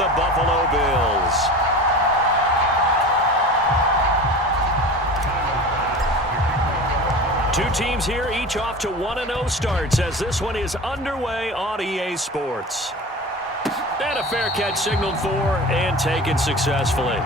the Buffalo Bills. Two teams here, each off to 1-0 starts as this one is underway on EA Sports. And a fair catch signaled for and taken successfully.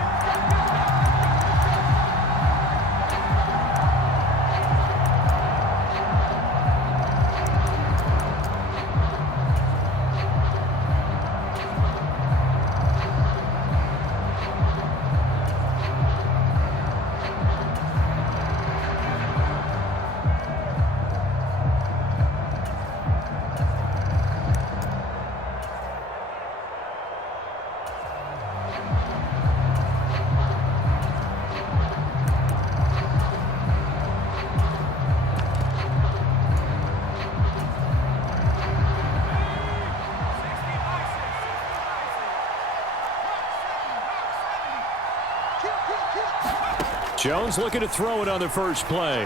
Jones looking to throw it on the first play.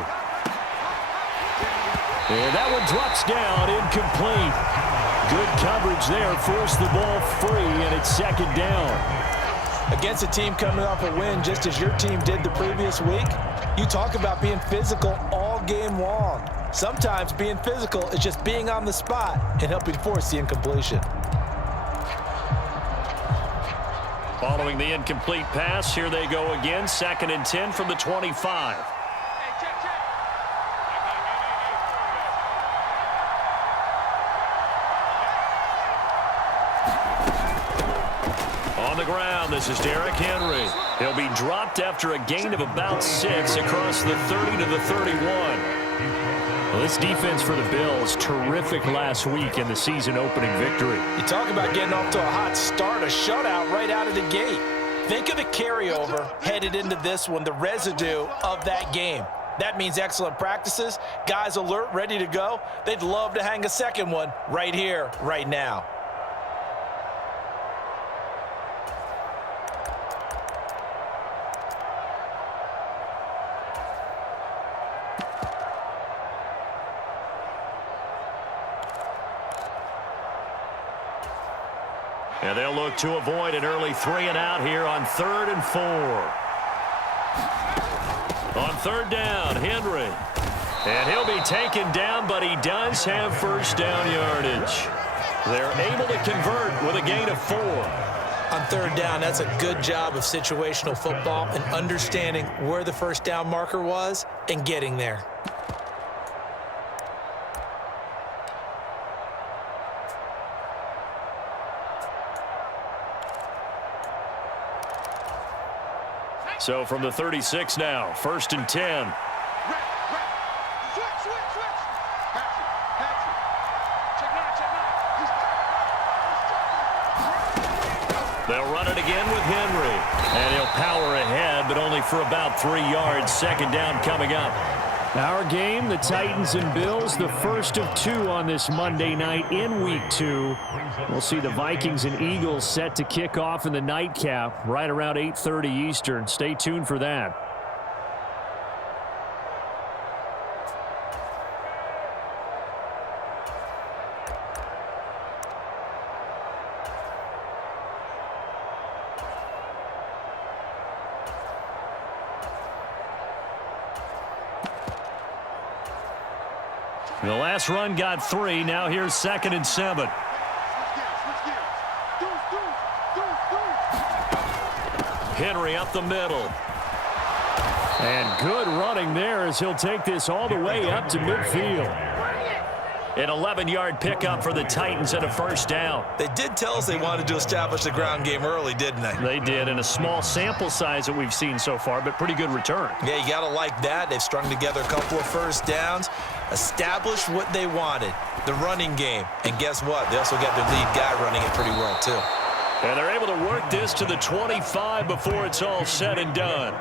And that one drops down, incomplete. Good coverage there, forced the ball free, and it's second down. Against a team coming off a win just as your team did the previous week, you talk about being physical all game long. Sometimes being physical is just being on the spot and helping force the incompletion. Following the incomplete pass, here they go again. 2nd and 10 from the 25. On the ground, this is Derrick Henry. He'll be dropped after a gain of about 6 across the 30 to the 31. Well, this defense for the Bills, terrific last week in the season-opening victory. You talk about getting off to a hot start, a shutout right out of the gate. Think of the carryover headed into this one, the residue of that game. That means excellent practices, guys alert, ready to go. They'd love to hang a second one right here, right now. And they'll look to avoid an early 3-and-out here on 3rd and 4. On 3rd down, Henry. And he'll be taken down, but he does have first down yardage. They're able to convert with a gain of 4. On 3rd down, that's a good job of situational football and understanding where the first down marker was and getting there. So from the 36 now, 1st and 10. They'll run it again with Henry. And he'll power ahead, but only for about 3 yards. 2nd down coming up. Our game, the Titans and Bills, the first of 2 on this Monday night in Week 2. We'll see the Vikings and Eagles set to kick off in the nightcap right around 8:30 Eastern. Stay tuned for that. The last run got 3. Now here's 2nd and 7. Henry up the middle. And good running there as he'll take this all the way up to midfield. An 11-yard pickup for the Titans and a first down. They did tell us they wanted to establish the ground game early, didn't they? They did, in a small sample size that we've seen so far, but pretty good return. Yeah, you got to like that. They've strung together a couple of first downs, established what they wanted, the running game. And guess what? They also got their lead guy running it pretty well, too. And they're able to work this to the 25 before it's all said and done.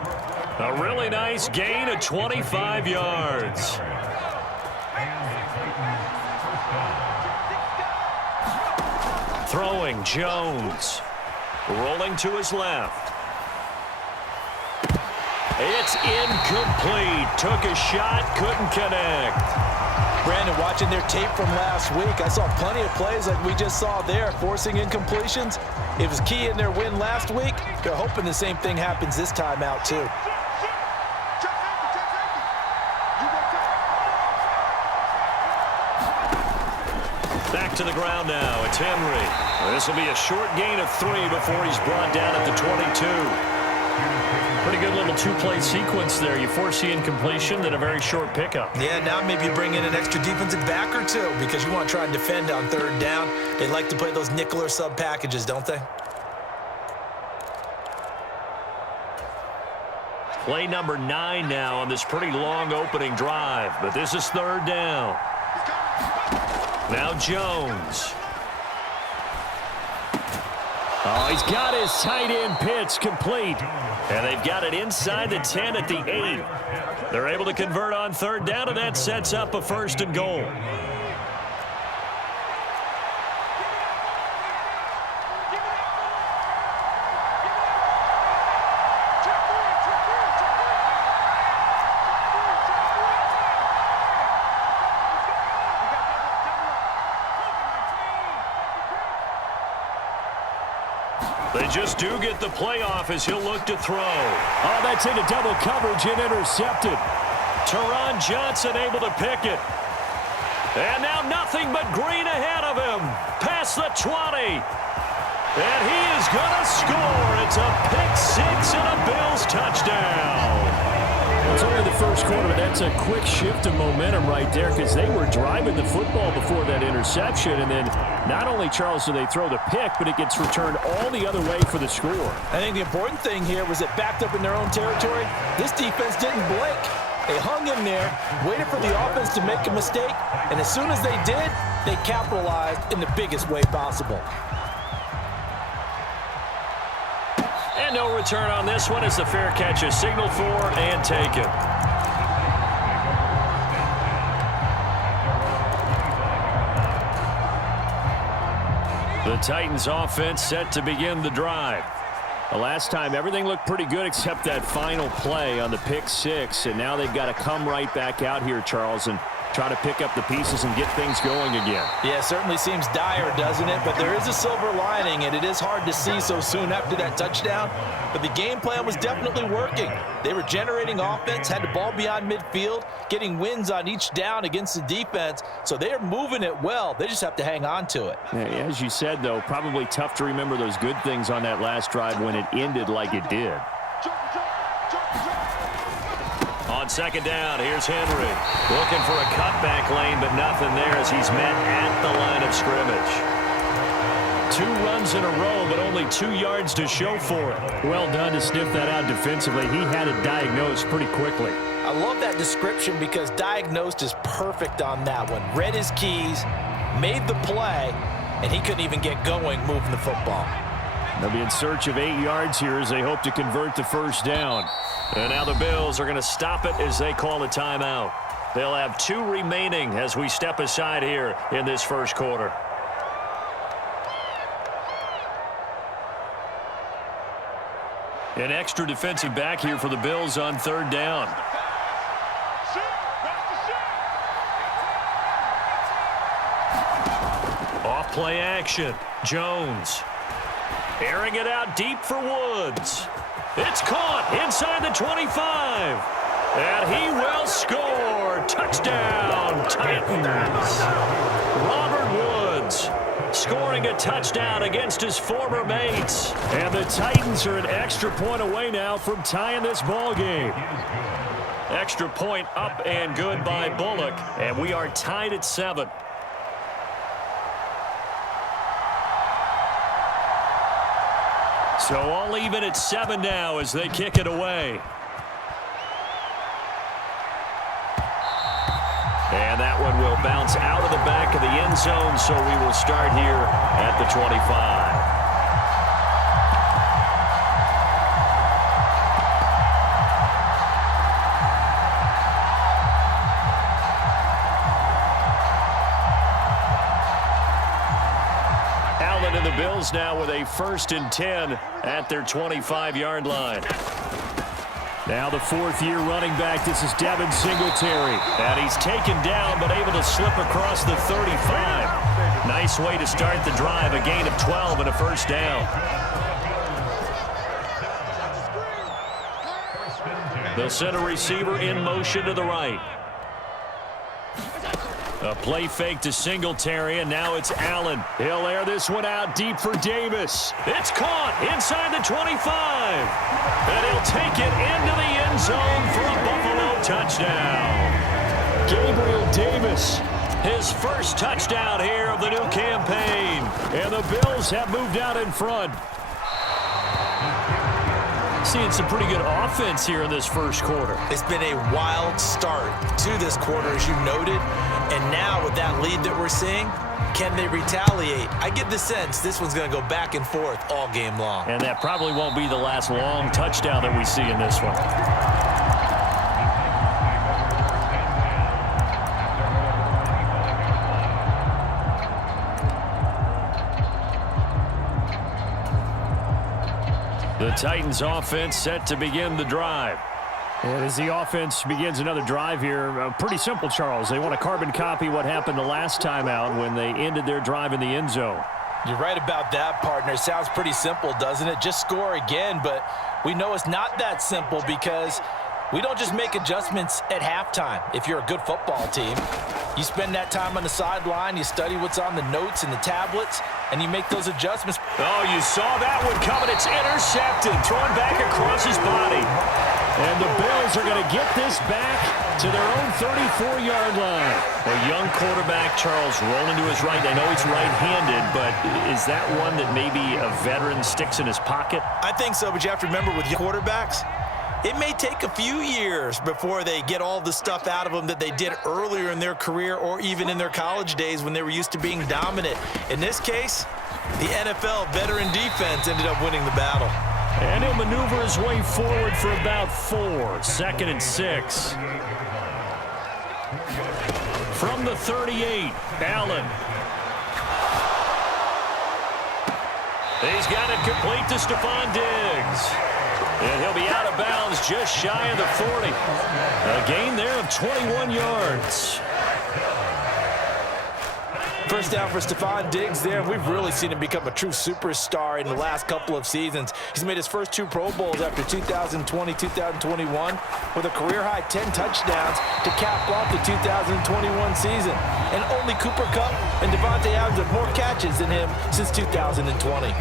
A really nice gain of 25 yards. Throwing, Jones. Rolling to his left. It's incomplete. Took a shot, couldn't connect. Brandon, watching their tape from last week, I saw plenty of plays like we just saw there, forcing incompletions. It was key in their win last week. They're hoping the same thing happens this time out, too. Back to the ground now. It's Henry. This will be a short gain of 3 before he's brought down at the 22. Pretty good little two-play sequence there. You force the incompletion, then a very short pickup. Yeah, now maybe you bring in an extra defensive back or two because you want to try and defend on 3rd down. They like to play those nickel or sub packages, don't they? Play number 9 now on this pretty long opening drive, but this is 3rd down. Now Jones. Oh, he's got his tight end pitch complete. And they've got it inside the 10 at the 8. They're able to convert on 3rd down, and that sets up a 1st and goal. They just do get the playoff as he'll look to throw. Oh, that's into double coverage and intercepted. Teron Johnson able to pick it. And now nothing but green ahead of him. Past the 20. And he is going to score. It's a pick-6 and a Bills touchdown. It's only the first quarter, but that's a quick shift of momentum right there because they were driving the football before that interception. And then not only, Charles, do they throw the pick, but it gets returned all the other way for the score. I think the important thing here was it backed up in their own territory. This defense didn't blink. They hung in there, waited for the offense to make a mistake, and as soon as they did, they capitalized in the biggest way possible. And no return on this one as the fair catch is signaled for and taken. The Titans offense set to begin the drive. The last time everything looked pretty good except that final play on the pick-6, and now they've got to come right back out here, Charles, and try to pick up the pieces and get things going again. Yeah, it certainly seems dire, doesn't it? But there is a silver lining, and it is hard to see so soon after that touchdown. But the game plan was definitely working. They were generating offense, had the ball beyond midfield, getting wins on each down against the defense. So they are moving it well. They just have to hang on to it. Yeah, as you said, though, probably tough to remember those good things on that last drive when it ended like it did. On 2nd down, here's Henry. Looking for a cutback lane, but nothing there as he's met at the line of scrimmage. 2 runs in a row, but only 2 yards to show for it. Well done to sniff that out defensively. He had it diagnosed pretty quickly. I love that description because diagnosed is perfect on that one. Read his keys, made the play, and he couldn't even get going moving the football. They'll be in search of 8 yards here as they hope to convert the 1st down. And now the Bills are going to stop it as they call a timeout. They'll have 2 remaining as we step aside here in this 1st quarter. An extra defensive back here for the Bills on 3rd down. Off play action. Jones. Airing it out deep for Woods. It's caught inside the 25. And he will score. Touchdown, Titans. Robert Woods scoring a touchdown against his former mates. And the Titans are an extra point away now from tying this ball game. Extra point up and good by Bullock. And we are tied at 7. So all even at 7 now as they kick it away. And that one will bounce out of the back of the end zone, so we will start here at the 25. Allen and the Bills now with a 1st and 10 at their 25-yard line. Now the fourth-year running back, this is Devin Singletary. And he's taken down, but able to slip across the 35. Nice way to start the drive, a gain of 12 and a first down. They'll send a receiver in motion to the right. A play fake to Singletary, and now it's Allen. He'll air this one out deep for Davis. It's caught inside the 25. And he'll take it into the end zone for a Buffalo touchdown. Gabriel Davis, his first touchdown here of the new campaign. And the Bills have moved out in front. Seeing some pretty good offense here in this first quarter. It's been a wild start to this quarter, as you noted. And now with that lead that we're seeing, can they retaliate? I get the sense this one's going to go back and forth all game long. And that probably won't be the last long touchdown that we see in this one. The Titans offense set to begin the drive. And as the offense begins another drive here, pretty simple, Charles. They want to carbon copy what happened the last time out when they ended their drive in the end zone. You're right about that, partner. Sounds pretty simple, doesn't it? Just score again, but we know it's not that simple because we don't just make adjustments at halftime. If you're a good football team, you spend that time on the sideline, you study what's on the notes and the tablets, and you make those adjustments. Oh, you saw that one coming. It's intercepted, thrown back across his body. And the Bills are going to get this back to their own 34-yard line. A young quarterback, Charles, rolling to his right. I know he's right-handed, but is that one that maybe a veteran sticks in his pocket? I think so, but you have to remember with quarterbacks, it may take a few years before they get all the stuff out of them that they did earlier in their career or even in their college days when they were used to being dominant. In this case, the NFL veteran defense ended up winning the battle. And he'll maneuver his way forward for about 4. 2nd and 6. From the 38, Allen. He's got it complete to Stephon Diggs. And he'll be out of bounds just shy of the 40. A gain there of 21 yards. First down for Stephon Diggs there. We've really seen him become a true superstar in the last couple of seasons. He's made his first 2 Pro Bowls after 2020, 2021 with a career-high 10 touchdowns to cap off the 2021 season. And only Cooper Kupp and Devontae Adams have more catches than him since 2020.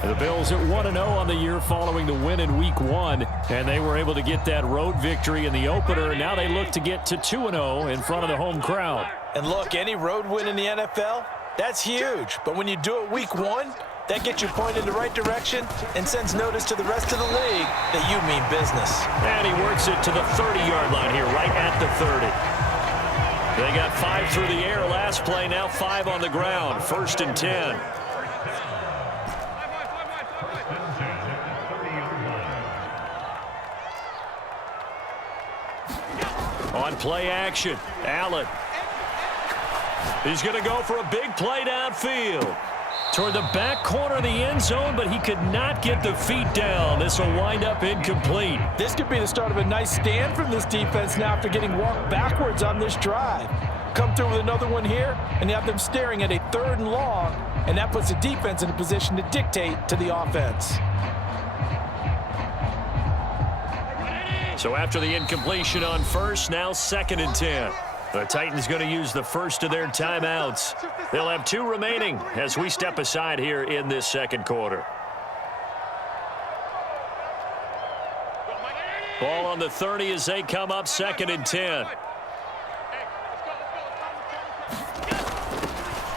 The Bills at 1-0 on the year following the win in Week 1, and they were able to get that road victory in the opener. Now they look to get to 2-0 in front of the home crowd. And look, any road win in the NFL, that's huge. But when you do it Week 1, that gets you pointed in the right direction and sends notice to the rest of the league that you mean business. And he works it to the 30-yard line here, right at the 30. They got 5 through the air last play, now 5 on the ground. 1st and 10. On play action, Allen. He's going to go for a big play downfield. Toward the back corner of the end zone, but he could not get the feet down. This will wind up incomplete. This could be the start of a nice stand from this defense now after getting walked backwards on this drive. Come through with another one here, and you have them staring at a 3rd and long, and that puts the defense in a position to dictate to the offense. So after the incompletion on first, now 2nd and 10. The Titans going to use the first of their timeouts. They'll have 2 remaining as we step aside here in this second quarter. Ball on the 30 as they come up, 2nd and 10.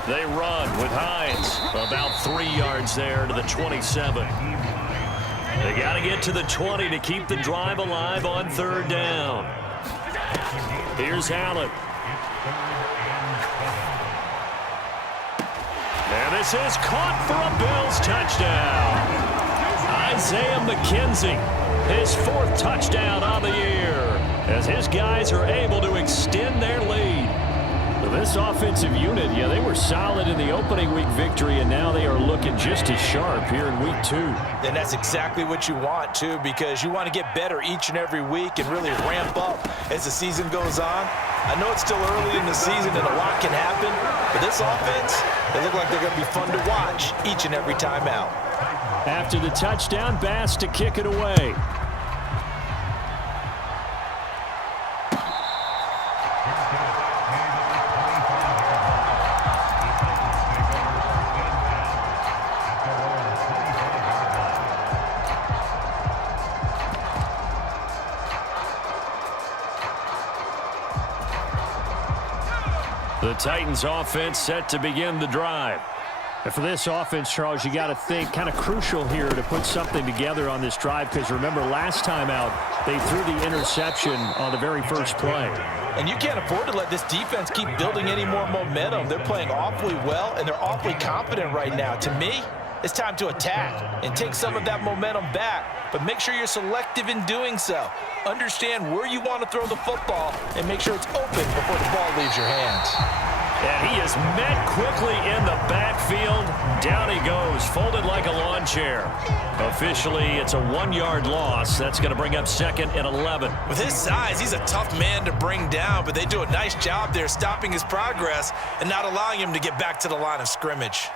They run with Hines. About 3 yards there to the 27. They got to get to the 20 to keep the drive alive on 3rd down. Here's Allen. And this is caught for a Bills touchdown. Isaiah McKenzie, his 4th touchdown on the year, as his guys are able to extend their lead. The This offensive unit, yeah, they were solid in the opening week victory, and now they are looking just as sharp here in week 2. And that's exactly what you want, too, because you want to get better each and every week and really ramp up as the season goes on. I know it's still early in the season and a lot can happen, but this offense, they look like they're going to be fun to watch each and every time out. After the touchdown, Bass to kick it away. The Titans offense set to begin the drive. And for this offense, Charles, you got to think kind of crucial here to put something together on this drive, because remember last time out they threw the interception on the very first play. And you can't afford to let this defense keep building any more momentum. They're playing awfully well, and they're awfully confident right now. To me, it's time to attack and take some of that momentum back, but make sure you're selective in doing so. Understand where you want to throw the football and make sure it's open before the ball leaves your hands. And he is met quickly in the backfield. Down he goes, folded like a lawn chair. Officially, it's a 1-yard loss. That's going to bring up 2nd and 11. With his size, he's a tough man to bring down, but they do a nice job there stopping his progress and not allowing him to get back to the line of scrimmage.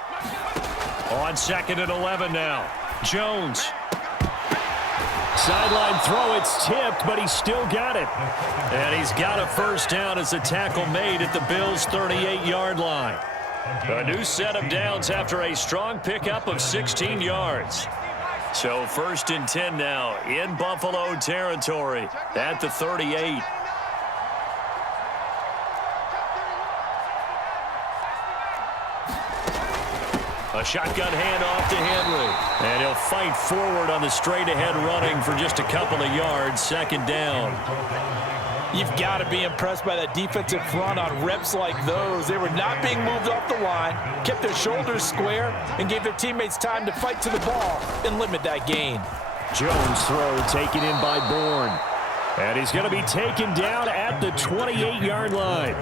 On 2nd and 11 now. Jones. Sideline throw, it's tipped, but he's still got it. And he's got a first down as the tackle made at the Bills' 38-yard line. A new set of downs after a strong pickup of 16 yards. So 1st and 10 now in Buffalo territory at the 38. A shotgun handoff to Henry. And he'll fight forward on the straight-ahead running for just a couple of yards. 2nd down. You've got to be impressed by that defensive front on reps like those. They were not being moved off the line, kept their shoulders square, and gave their teammates time to fight to the ball and limit that gain. Jones throw taken in by Bourne. And he's going to be taken down at the 28-yard line.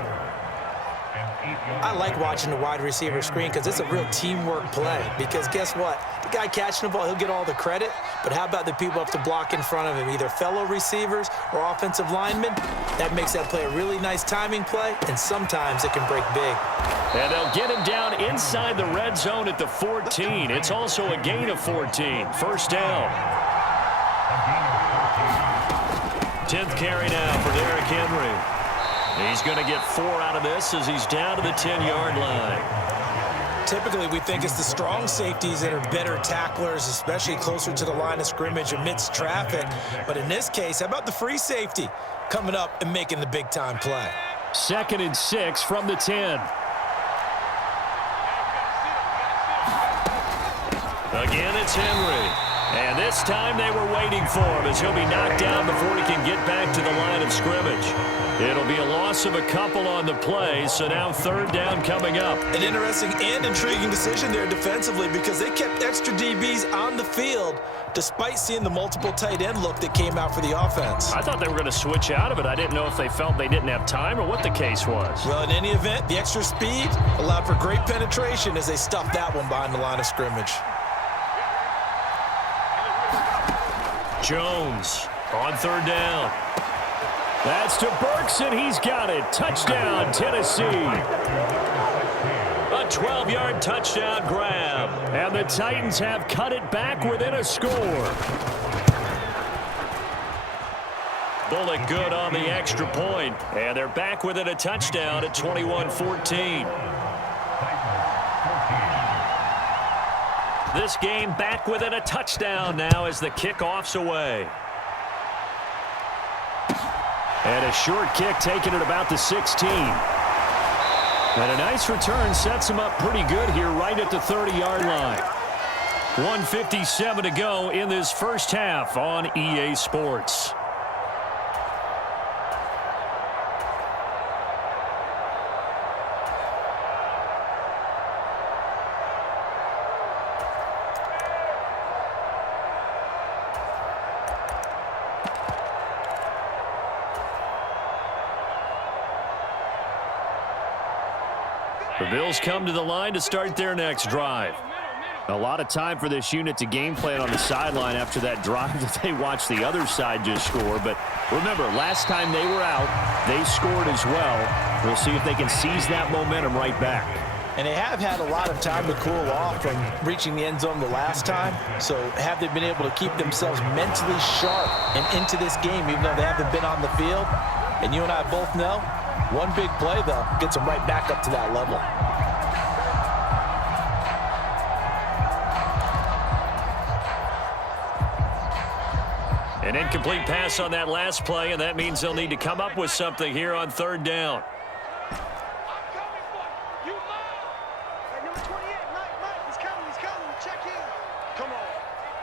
I like watching the wide receiver screen because it's a real teamwork play. Because guess what? The guy catching the ball, he'll get all the credit. But how about the people up to block in front of him, either fellow receivers or offensive linemen? That makes that play a really nice timing play, and sometimes it can break big. And they'll get him down inside the red zone at the 14. It's also a gain of 14. First down. 10th carry now for Derrick Henry. He's going to get 4 out of this as he's down to the 10-yard line. Typically, we think it's the strong safeties that are better tacklers, especially closer to the line of scrimmage amidst traffic. But in this case, how about the free safety coming up and making the big-time play? 2nd and 6 from the 10. Again, it's Henry. And this time they were waiting for him as he'll be knocked down before he can get back to the line of scrimmage. It'll be a loss of a couple on the play, so now 3rd down coming up. An interesting and intriguing decision there defensively because they kept extra DBs on the field despite seeing the multiple tight end look that came out for the offense. I thought they were going to switch out of it. I didn't know if they felt they didn't have time or what the case was. Well, in any event, the extra speed allowed for great penetration as they stuffed that one behind the line of scrimmage. Jones on 3rd down. That's to Burks, and he's got it. Touchdown, Tennessee. A 12-yard touchdown grab. And the Titans have cut it back within a score. Bullock good on the extra point. And they're back within a touchdown at 21-14. This game back within a touchdown now as the kickoff's away. And a short kick taken at about the 16. And a nice return sets him up pretty good here right at the 30-yard line. 1:57 to go in this first half on EA Sports. The Bills come to the line to start their next drive. A lot of time for this unit to game plan on the sideline after that drive that they watched the other side just score. But remember, last time they were out, they scored as well. We'll see if they can seize that momentum right back. And they have had a lot of time to cool off from reaching the end zone the last time. So have they been able to keep themselves mentally sharp and into this game even though they haven't been on the field? And you and I both know, one big play, though, gets them right back up to that level. An incomplete pass on that last play, and that means they'll need to come up with something here on third down.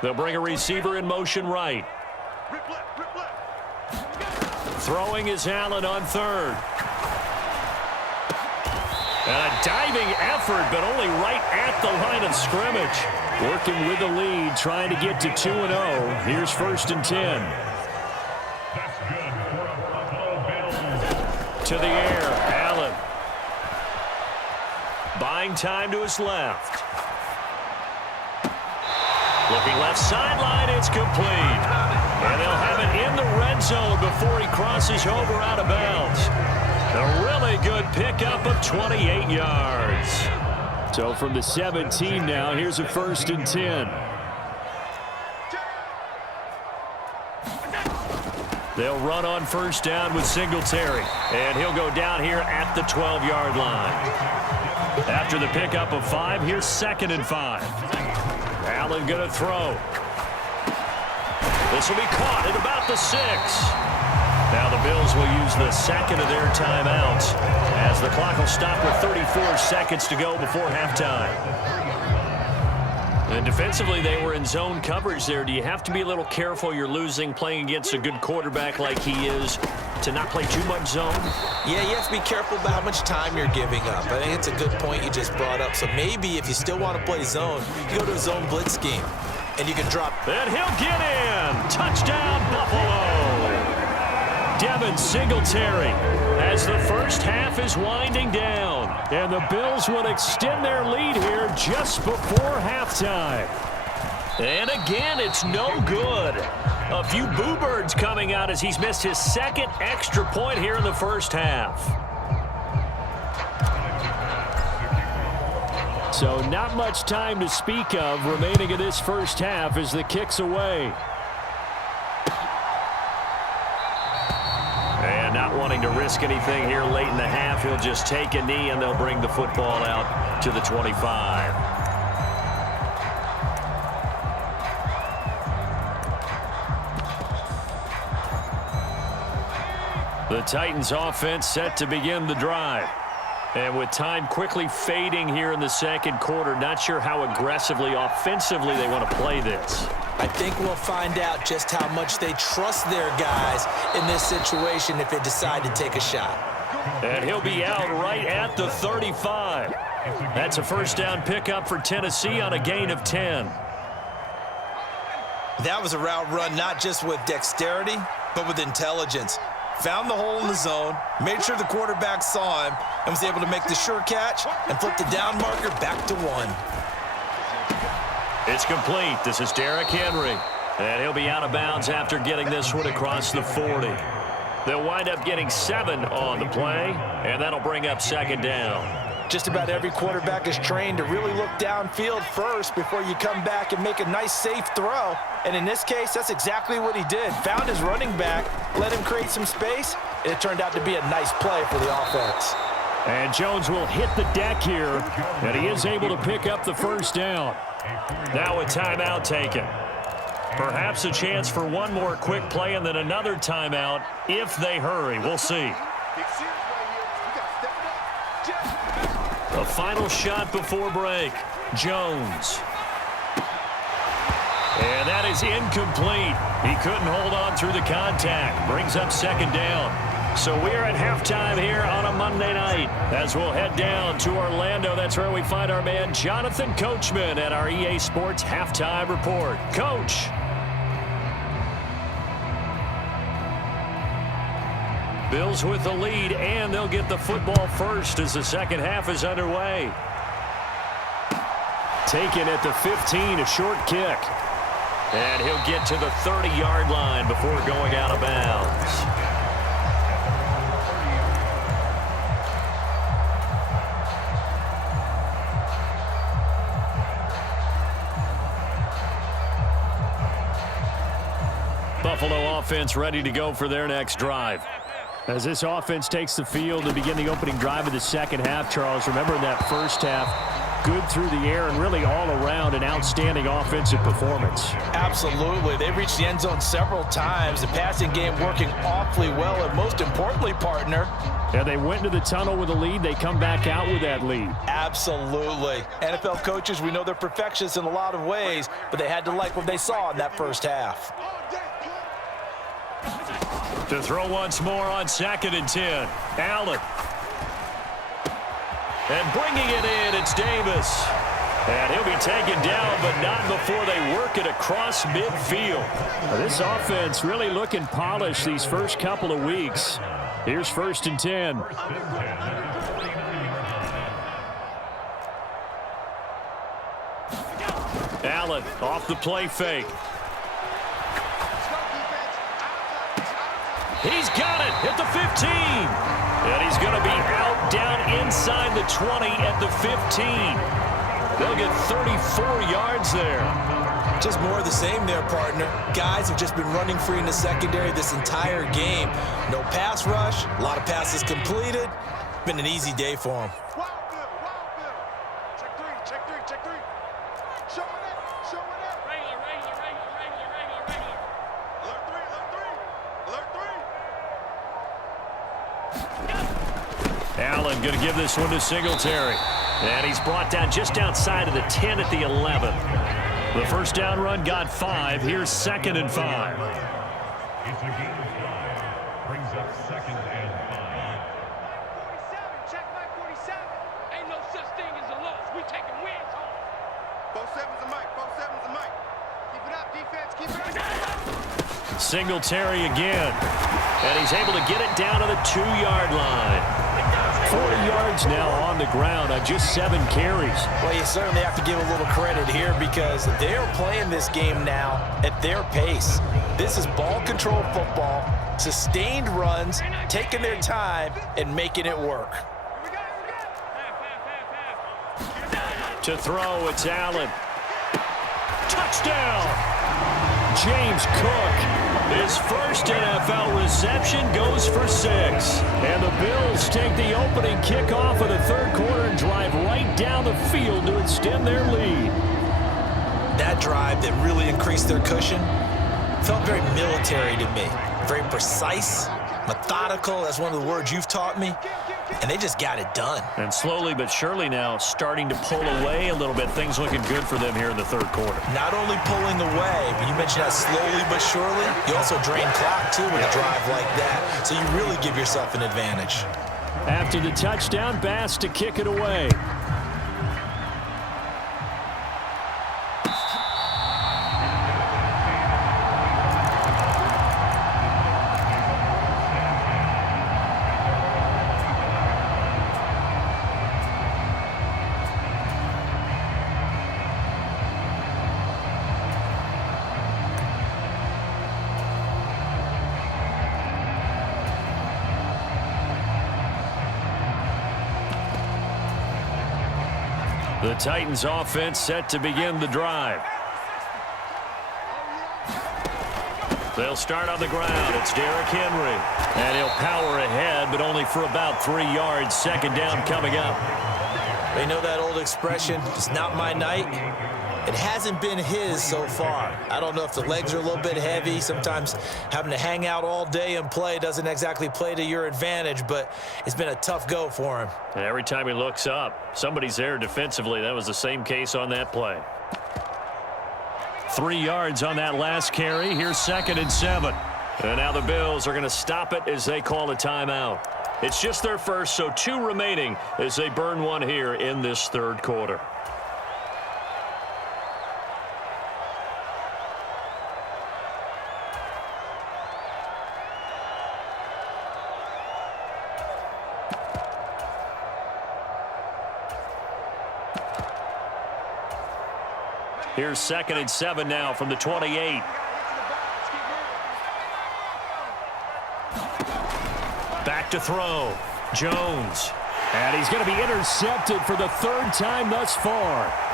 They'll bring a receiver in motion right. Throwing is Allen on third. And a diving effort, but only right at the line of scrimmage. Working with the lead, trying to get to 2-0. Here's 1st and 10. To the air, Allen. Buying time to his left. Looking left sideline, it's complete. And they'll have it in the red zone before he crosses over out of bounds. A really good pickup of 28 yards. So from the 17 now, here's a 1st and 10. They'll run on 1st down with Singletary. And he'll go down here at the 12-yard line. After the pickup of 5, here's 2nd and 5. Allen going to throw. This will be caught at about the 6. Now the Bills will use the 2nd of their timeouts as the clock will stop with 34 seconds to go before halftime. And defensively, they were in zone coverage there. Do you have to be a little careful? You're losing playing against a good quarterback like he is to not play too much zone? Yeah, you have to be careful about how much time you're giving up. I think it's a good point you just brought up. So maybe if you still want to play zone, you go to a zone blitz scheme, and you can drop. And he'll get in. Touchdown, Buffalo. Devin Singletary as the first half is winding down. And the Bills will extend their lead here just before halftime. And again, it's no good. A few boo birds coming out as he's missed his 2nd extra point here in the first half. So not much time to speak of remaining in this first half as the kick's away. And not wanting to risk anything here late in the half, he'll just take a knee and they'll bring the football out to the 25. The Titans offense set to begin the drive. And with time quickly fading here in the 2nd quarter, not sure how aggressively, offensively they want to play this. I think we'll find out just how much they trust their guys in this situation if they decide to take a shot. And he'll be out right at the 35. That's a 1st down pickup for Tennessee on a gain of 10. That was a route run not just with dexterity, but with intelligence. Found the hole in the zone, made sure the quarterback saw him, and was able to make the sure catch and flip the down marker back to 1. It's complete. This is Derrick Henry. And he'll be out of bounds after getting this one across the 40. They'll wind up getting 7 on the play, and that'll bring up 2nd down. Just about every quarterback is trained to really look downfield first before you come back and make a nice, safe throw. And in this case, that's exactly what he did. Found his running back, let him create some space, and it turned out to be a nice play for the offense. And Jones will hit the deck here, and he is able to pick up the 1st down. Now a timeout taken. Perhaps a chance for one more quick play and then another timeout if they hurry. We'll see. A final shot before break. Jones. And that is incomplete. He couldn't hold on through the contact. Brings up 2nd down. So we are at halftime here on a Monday night as we'll head down to Orlando. That's where we find our man Jonathan Coachman at our EA Sports Halftime Report. Coach. Bills with the lead, and they'll get the football first as the second half is underway. Taken at the 15, a short kick. And he'll get to the 30-yard line before going out of bounds. Buffalo offense ready to go for their next drive. As this offense takes the field to begin the opening drive of the second half, Charles, remember in that first half, good through the air and really all around an outstanding offensive performance. Absolutely. They reached the end zone several times. The passing game working awfully well, and most importantly, partner. Yeah, they went into the tunnel with a lead. They come back out with that lead. Absolutely. NFL coaches, we know they're perfectionists in a lot of ways, but they had to like what they saw in that first half. To throw once more on 2nd and 10. Allen. And bringing it in, it's Davis. And he'll be taken down, but not before they work it across midfield. This offense really looking polished these first couple of weeks. Here's 1st and 10. Allen off the play fake. He's got it at the 15. And he's going to be out down inside the 20 at the 15. They'll get 34 yards there. Just more of the same there, partner. Guys have just been running free in the secondary this entire game. No pass rush, a lot of passes completed. Been an easy day for them. Allen going to give this one to Singletary. And he's brought down just outside of the 10 at the 11. The first down run got 5. Here's 2nd and 5. It's a game of 5. Brings up 2nd and 5. 47, check my 47. Ain't no such thing as a loss. We taking wins home. 47's a mic. 47's a mic. Keep it up, defense. Keep it up. Singletary again. And he's able to get it down to the 2-yard line. 40 yards now on the ground on just 7 carries. Well, you certainly have to give a little credit here because they're playing this game now at their pace. This is ball control football, sustained runs, taking their time and making it work. To throw, it's Allen. Touchdown! James Cook. His first NFL reception goes for 6. And the Bills take the opening kickoff of the third quarter and drive right down the field to extend their lead. That drive that really increased their cushion felt very military to me. Very precise, methodical, that's one of the words you've taught me. And they just got it done. And slowly but surely now starting to pull away a little bit. Things looking good for them here in the third quarter. Not only pulling away, but you mentioned that slowly but surely. You also drain clock, too, with a drive like that. So you really give yourself an advantage. After the touchdown, Bass to kick it away. The Titans offense set to begin the drive. They'll start on the ground. It's Derrick Henry. And he'll power ahead, but only for about 3 yards. 2nd down coming up. They know that old expression, it's not my night. It hasn't been his so far. I don't know if the legs are a little bit heavy. Sometimes having to hang out all day and play doesn't exactly play to your advantage, but it's been a tough go for him. And every time he looks up, somebody's there defensively. That was the same case on that play. 3 yards on that last carry. Here's 2nd and 7. And now the Bills are going to stop it as they call a timeout. It's just their first, so 2 remaining as they burn one here in this third quarter. Here's 2nd and 7 now from the 28. Back to throw. Jones. And he's going to be intercepted for the 3rd time thus far.